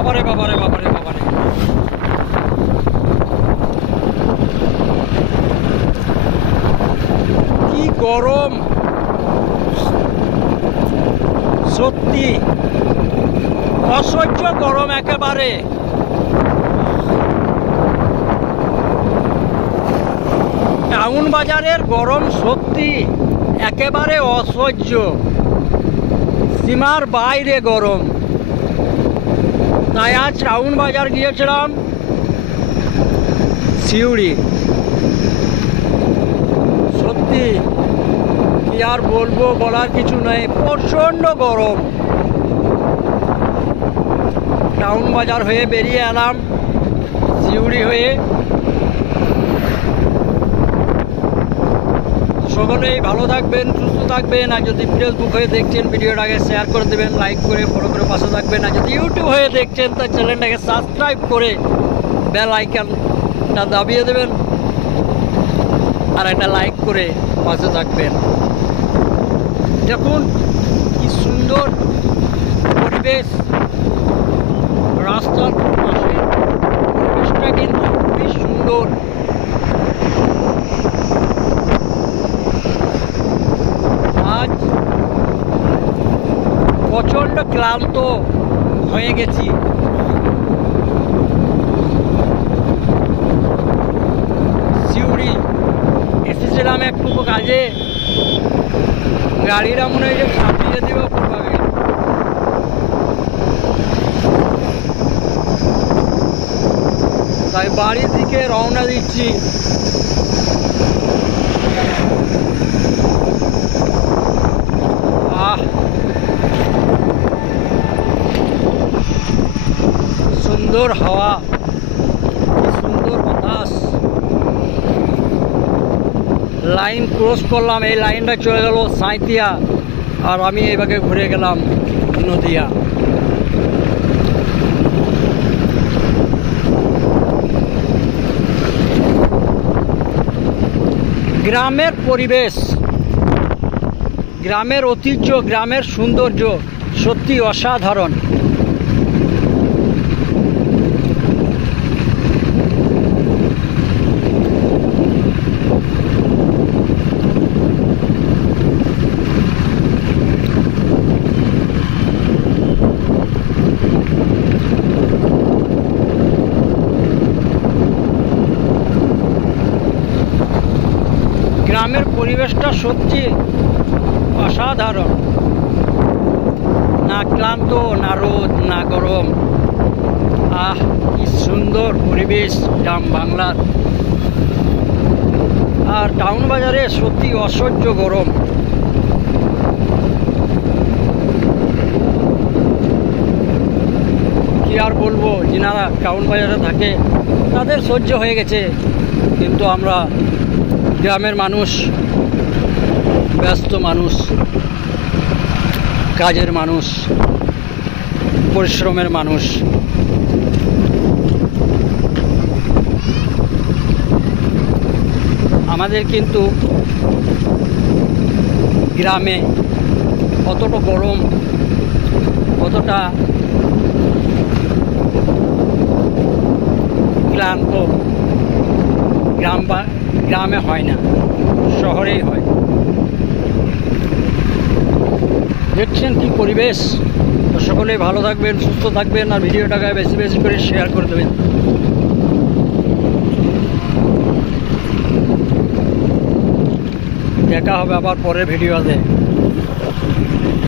বাবারে বাবারে বাবারে বাবারে, কি গরম সত্যি, অসহ্য গরম একেবারে। টাউন বাজারের গরম সত্যি একেবারে অসহ্য, সীমার বাইরে গরম। তাই আজ টাউন বাজার গিয়েছিলাম সিউড়ি। সত্যি কি আর বলবো, বলার কিছু নেই, প্রচণ্ড গরম। টাউন বাজার হয়ে বেরিয়ে এলাম সিউড়ি হয়ে। সকলেই ভালো থাকবেন, সুস্থ থাকবেন। আর যদি ফেসবুক হয়ে দেখছেন ভিডিওটাকে শেয়ার করে দেবেন, লাইক করে ফলো করে পাশে থাকবেন। আর যদি ইউটিউব হয়ে দেখছেন তার চ্যানেলটাকে সাবস্ক্রাইব করে বেল আইকনটা দাবিয়ে দেবেন আর একটা লাইক করে পাশে থাকবেন। দেখুন কি সুন্দর পরিবেশ, রাস্তার পাশে পরিবেশটা কিন্তু খুবই সুন্দর। আজ প্রচণ্ড ক্লান্ত হয়ে গেছি। সিউড়ি এসেছিলাম একটু কাজে, গাড়িটা মনে হয় যে ছাপিয়ে দেবে পূর্বাগে। তাই বাড়ির দিকে রওনা দিচ্ছি। সুন্দর হাওয়া, সুন্দর বাতাস। লাইন ক্রস করলাম, এই লাইনটা চলে গেল সাঁইতিয়া, আর আমি এইভাবে ঘুরে গেলাম নদিয়া। গ্রামের পরিবেশ, গ্রামের ঐতিহ্য, গ্রামের সৌন্দর্য সত্যি অসাধারণ। গ্রামের পরিবেশটা সত্যি অসাধারণ। না ক্লান্ত, না রোদ, না গরম। কি সুন্দর পরিবেশ গ্রাম বাংলার। আর টাউন বাজারে সত্যি অসহ্য গরম। কি আর বলবো, যিনারা টাউন বাজারে থাকে তাদের সহ্য হয়ে গেছে, কিন্তু আমরা গ্রামের মানুষ, ব্যস্ত মানুষ, কাজের মানুষ, পরিশ্রমের মানুষ। আমাদের কিন্তু গ্রামে অতটা গরম, অতটা ক্লান্ত গ্রামে হয় না, শহরেই হয়। দেখছেন কি পরিবেশ। তো সকলেই ভালো থাকবেন, সুস্থ থাকবেন, আর ভিডিওটাকে বেশি বেশি করে শেয়ার করে দেবেন। দেখা হবে আবার পরের ভিডিওতে।